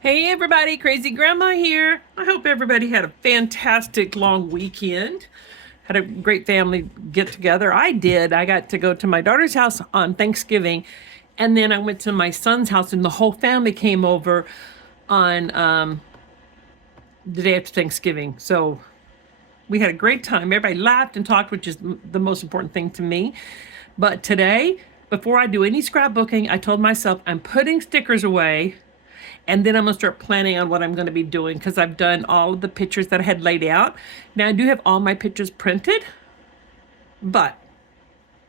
Hey everybody, Crazy Grandma here. I hope everybody had a fantastic long weekend. Had a great family get together. I did. I got to go to my daughter's house on Thanksgiving, and then I went to my son's house, and the whole family came over on the day after Thanksgiving. So we had a great time. Everybody laughed and talked, which is the most important thing to me. But today, before I do any scrapbooking, I told myself I'm putting stickers away, and then I'm going to start planning on what I'm going to be doing because I've done all of the pictures that I had laid out. Now I do have all my pictures printed, but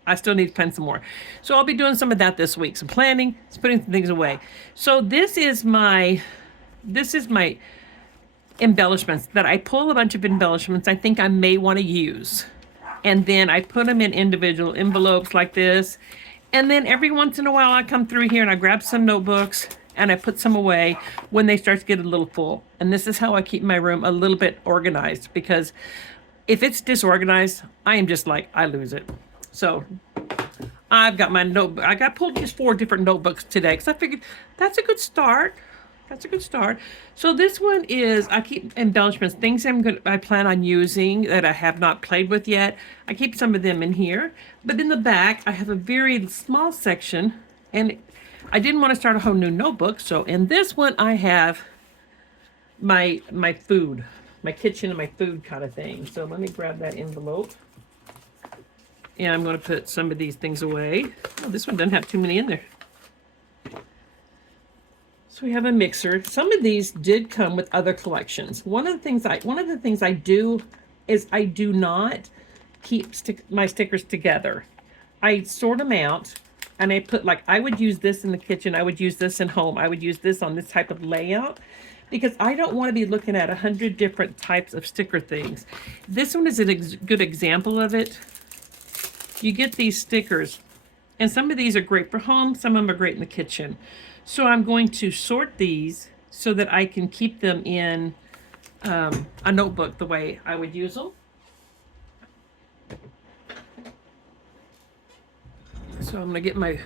I still need to pen some more. So I'll be doing some of that this week. Some planning, some putting some things away. So this is my embellishments that I pull a bunch of embellishments I think I may want to use. And then I put them in individual envelopes like this. And then every once in a while I come through here and I grab some notebooks and I put some away when they start to get a little full. And this is how I keep my room a little bit organized, because if it's disorganized, I am just like, I lose it. So I've got my notebook. I got pulled just 4 different notebooks today because I figured that's a good start. That's a good start. So this one is, I keep embellishments, things I plan on using that I have not played with yet. I keep some of them in here, but in the back I have a very small section, and I didn't want to start a whole new notebook. So in this one I have my food, my kitchen and my food kind of thing. So let me grab that envelope, and I'm going to put some of these things away. Oh, this one doesn't have too many in there. So we have a mixer. Some of these did come with other collections. One of the things I do is I do not keep my stickers together. I sort them out, and I put, like, I would use this in the kitchen, I would use this in home, I would use this on this type of layout, because I don't want to be looking at 100 different types of sticker things. This one is a good example of it. You get these stickers, and some of these are great for home, some of them are great in the kitchen. So I'm going to sort these so that I can keep them in a notebook the way I would use them. So I'm going to get my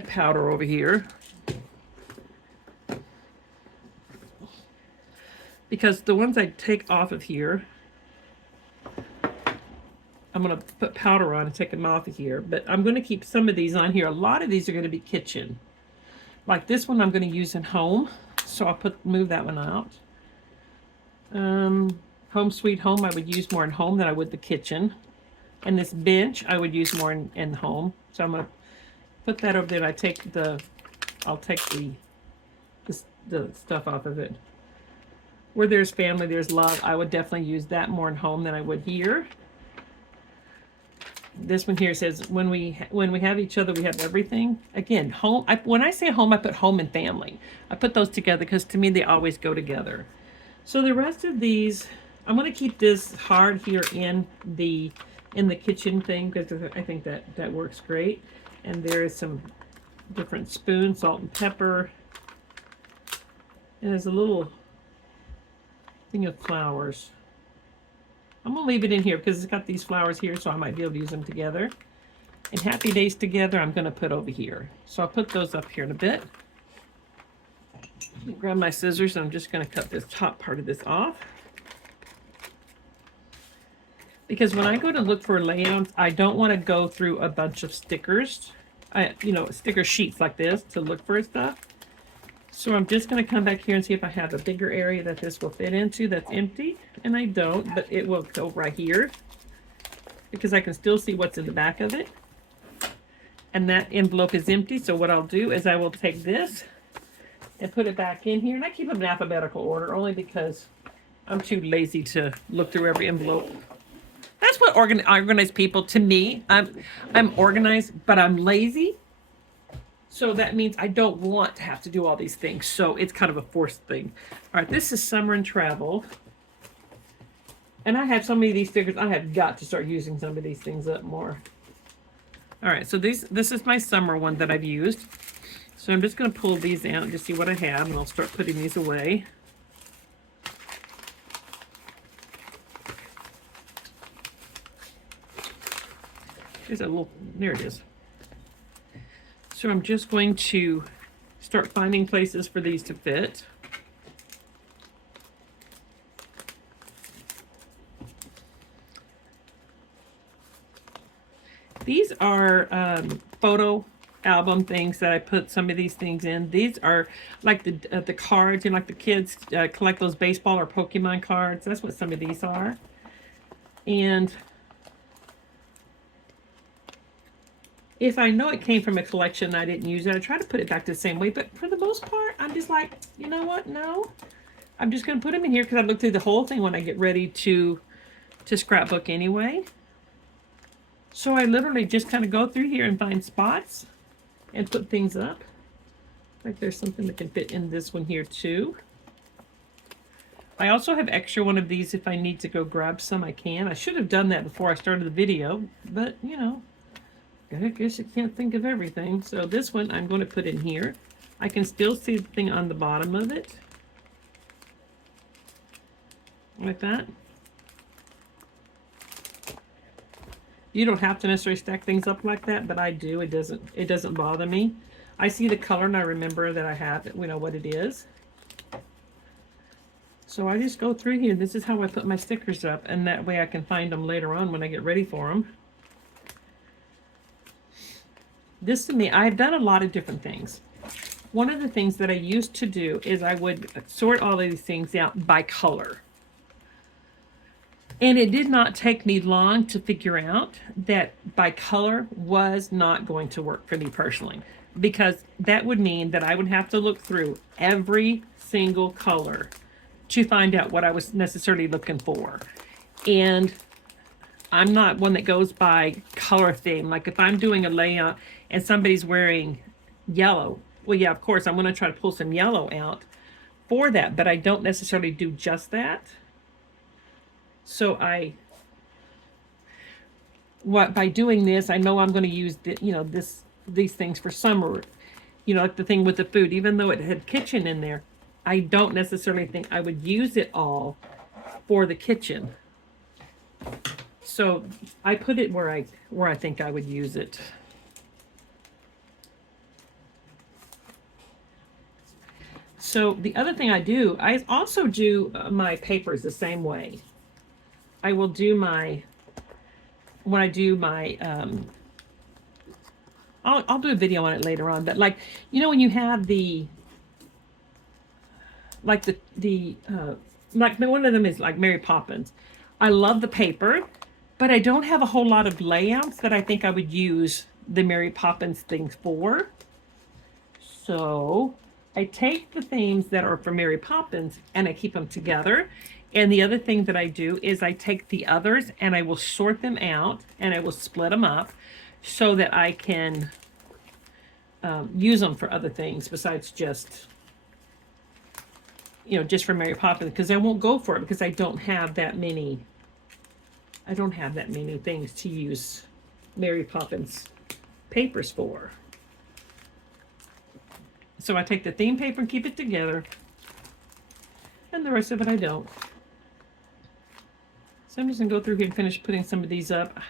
powder over here, because the ones I take off of here, I'm going to put powder on and take them off of here. But I'm going to keep some of these on here. A lot of these are going to be kitchen. Like this one I'm going to use in home, so I'll move that one out. Home Sweet Home I would use more in home than I would the kitchen. And this bench I would use more in home. So I'm going to put that over there, and I'll take the stuff off of it. Where there's family, there's love. I would definitely use that more in home than I would here. This one here says, when we have each other, we have everything. Again, home. When I say home, I put home and family. I put those together because to me they always go together. So the rest of these, I'm going to keep this hard here in the kitchen thing, because I think that works great. And there is some different spoons, salt and pepper. And there's a little thing of flowers. I'm going to leave it in here because it's got these flowers here, so I might be able to use them together. And Happy Days Together I'm going to put over here. So I'll put those up here in a bit. Grab my scissors, and I'm just going to cut this top part of this off. Because when I go to look for layouts, I don't want to go through a bunch of stickers, sticker sheets like this to look for stuff. So I'm just going to come back here and see if I have a bigger area that this will fit into that's empty. And I don't, but it will go right here, because I can still see what's in the back of it. And that envelope is empty, so what I'll do is I will take this and put it back in here. And I keep them in alphabetical order only because I'm too lazy to look through every envelope. That's what organized people, to me, I'm organized, but I'm lazy. So that means I don't want to have to do all these things. So it's kind of a forced thing. All right, this is Summer and Travel. And I have so many of these stickers, I have got to start using some of these things up more. All right, so this is my summer one that I've used. So I'm just going to pull these out and just see what I have, and I'll start putting these away. There's a little, there it is. So I'm just going to start finding places for these to fit. These are photo album things that I put some of these things in. These are like the cards, like the kids collect those baseball or Pokemon cards. That's what some of these are. And if I know it came from a collection and I didn't use it, I try to put it back the same way. But for the most part, I'm just like, you know what? No, I'm just going to put them in here because I look through the whole thing when I get ready to scrapbook anyway. So I literally just kind of go through here and find spots and put things up. Like there's something that can fit in this one here too. I also have extra one of these if I need to go grab some, I can. I should have done that before I started the video, but you know, I guess you can't think of everything. So this one I'm going to put in here. I can still see the thing on the bottom of it. Like that. You don't have to necessarily stack things up like that, but I do. It doesn't bother me. I see the color and I remember that I have it, what it is. So I just go through here. This is how I put my stickers up, and that way I can find them later on when I get ready for them. This to me, I've done a lot of different things. One of the things that I used to do is I would sort all of these things out by color. And it did not take me long to figure out that by color was not going to work for me personally, because that would mean that I would have to look through every single color to find out what I was necessarily looking for. And I'm not one that goes by color theme. Like if I'm doing a layout and somebody's wearing yellow, well, yeah, of course, I'm going to try to pull some yellow out for that, but I don't necessarily do just that. So by doing this, I know I'm going to use these things for summer, like the thing with the food, even though it had kitchen in there, I don't necessarily think I would use it all for the kitchen. So I put it where I think I would use it. So the other thing I also do my papers the same way. I will do when I do my, I'll do a video on it later on, but like, when you have like one of them is like Mary Poppins. I love the paper, but I don't have a whole lot of layouts that I think I would use the Mary Poppins things for. So I take the themes that are for Mary Poppins and I keep them together. And the other thing that I do is I take the others and I will sort them out and I will split them up so that I can use them for other things besides just, just for Mary Poppins, because I won't go for it because I don't have that many things to use Mary Poppins papers for. So I take the theme paper and keep it together, and the rest of it I don't. So I'm just going to go through here and finish putting some of these up.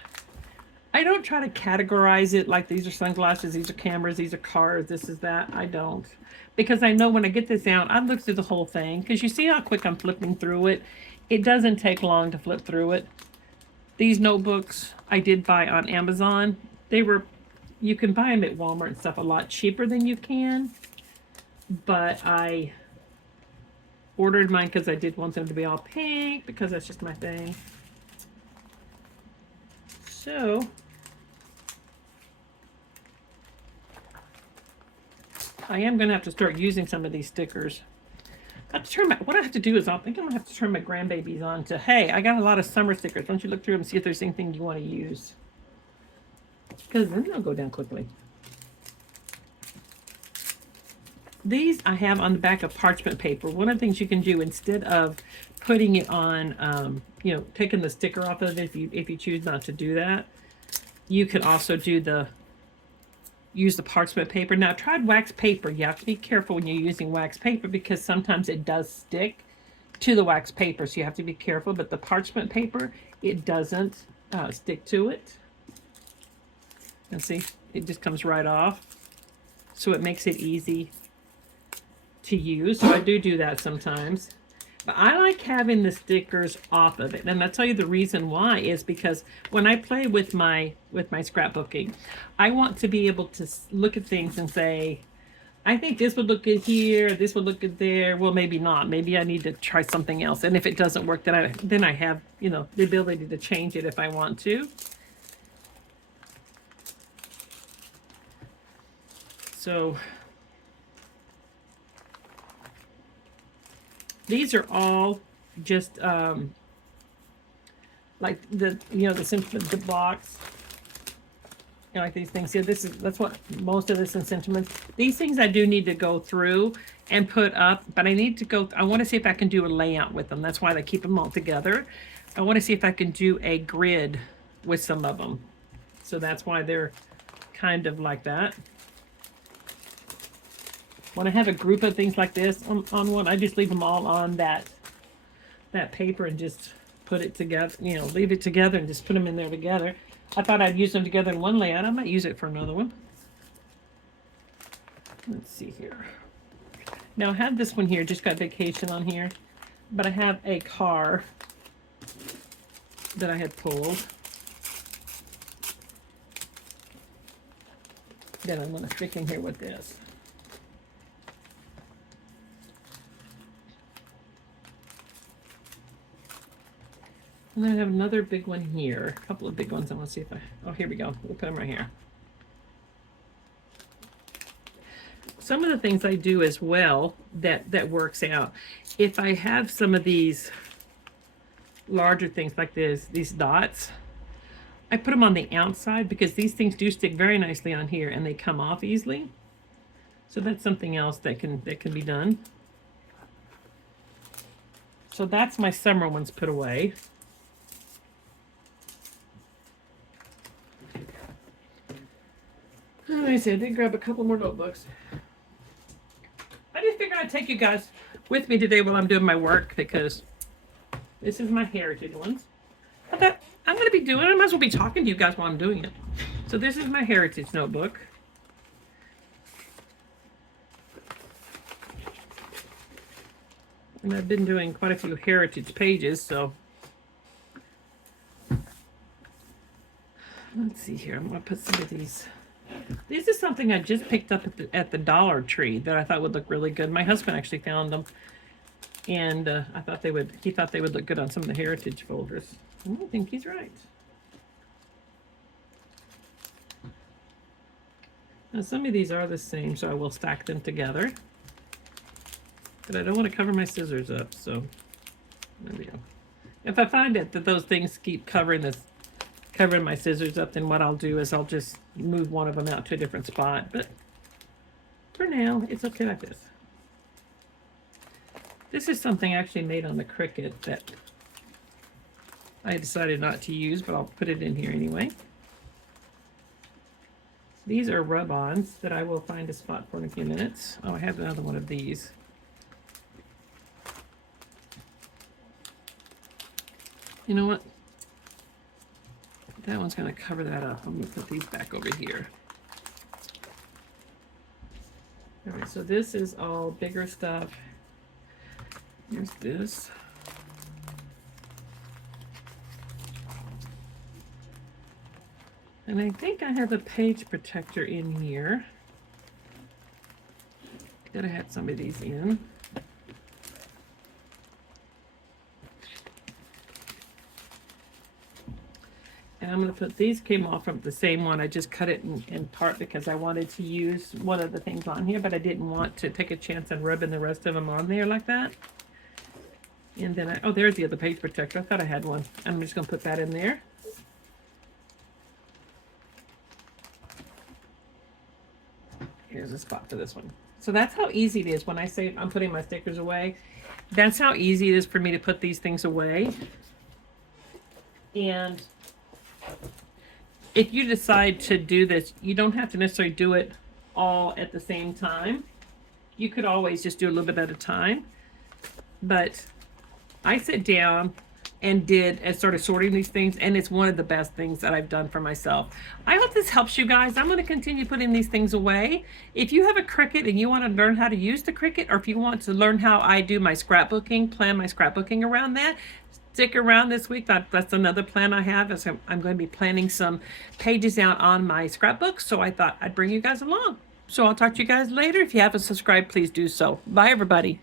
I don't try to categorize it like these are sunglasses, these are cameras, these are cars, this is that. I don't. Because I know when I get this out, I look through the whole thing. Because you see how quick I'm flipping through it. It doesn't take long to flip through it. These notebooks I did buy on Amazon. You can buy them at Walmart and stuff a lot cheaper than you can. But I ordered mine because I did want them to be all pink, because that's just my thing. So I am going to have to start using some of these stickers. What I have to do is I think I'm going to have to turn my grandbabies on to, hey, I got a lot of summer stickers. Why don't you look through them and see if there's anything you want to use? Because then they'll go down quickly. These I have on the back of parchment paper. One of the things you can do instead of putting it on, taking the sticker off of it, if you choose not to do that, you can also use the parchment paper. Now, I tried wax paper. You have to be careful when you're using wax paper because sometimes it does stick to the wax paper, so you have to be careful. But the parchment paper, it doesn't stick to it. And see, it just comes right off. So it makes it easy to use, so I do that sometimes. But I like having the stickers off of it, and I'll tell you the reason why is because when I play with my scrapbooking, I want to be able to look at things and say, I think this would look good here, this would look good there. Well, maybe not. Maybe I need to try something else. And if it doesn't work, then I have, you know, the ability to change it if I want to. So these are all just like the box. You know, like these things here. That's what most of this in sentiments. These things I do need to go through and put up, but I need to go. I want to see if I can do a layout with them. That's why I keep them all together. I want to see if I can do a grid with some of them. So that's why they're kind of like that. When I have a group of things like this on one, I just leave them all on that paper and just put it together. You know, leave it together and just put them in there together. I thought I'd use them together in one layout. I might use it for another one. Let's see here. Now I have this one here, just got vacation on here, but I have a car that I had pulled that I'm going to stick in here with this. And then I have another big one here. A couple of big ones. I want to see if oh, here we go. We'll put them right here. Some of the things I do as well that works out. If I have some of these larger things like these dots, I put them on the outside because these things do stick very nicely on here and they come off easily. So that's something else that can be done. So that's my summer ones put away. Let me see, I did grab a couple more notebooks. I just figured I'd take you guys with me today while I'm doing my work because this is my heritage ones. I thought I'm going to be doing it. I might as well be talking to you guys while I'm doing it. So this is my heritage notebook. And I've been doing quite a few heritage pages, so let's see here. I'm going to put some of these. This is something I just picked up at the Dollar Tree that I thought would look really good. My husband actually found them, and I thought he thought they would look good on some of the heritage folders. And I think he's right. Now some of these are the same, so I will stack them together. But I don't want to cover my scissors up, so there we go. If I find that those things keep covering my scissors up, then what I'll do is I'll just move one of them out to a different spot. But for now, it's okay like this. This is something actually made on the Cricut that I decided not to use, but I'll put it in here anyway. These are rub-ons that I will find a spot for in a few minutes. Oh, I have another one of these. You know what? That one's going to cover that up. I'm going to put these back over here. All right, so this is all bigger stuff. Here's this. And I think I have a page protector in here. That I had some of these in. And I'm going to put, these came off from the same one. I just cut it in part because I wanted to use one of the things on here, but I didn't want to take a chance on rubbing the rest of them on there like that. And then oh, there's the other page protector. I thought I had one. I'm just going to put that in there. Here's a spot for this one. So that's how easy it is when I say I'm putting my stickers away. That's how easy it is for me to put these things away. And if you decide to do this, you don't have to necessarily do it all at the same time. You could always just do a little bit at a time. But I sit down and started sorting these things, and it's one of the best things that I've done for myself. I hope this helps you guys. I'm going to continue putting these things away. If you have a Cricut and you want to learn how to use the Cricut, or if you want to learn how I do my scrapbooking, plan my scrapbooking around that, stick around this week. That's another plan I have, is I'm going to be planning some pages out on my scrapbook, so I thought I'd bring you guys along. So I'll talk to you guys later. If you haven't subscribed, please do so. Bye, everybody.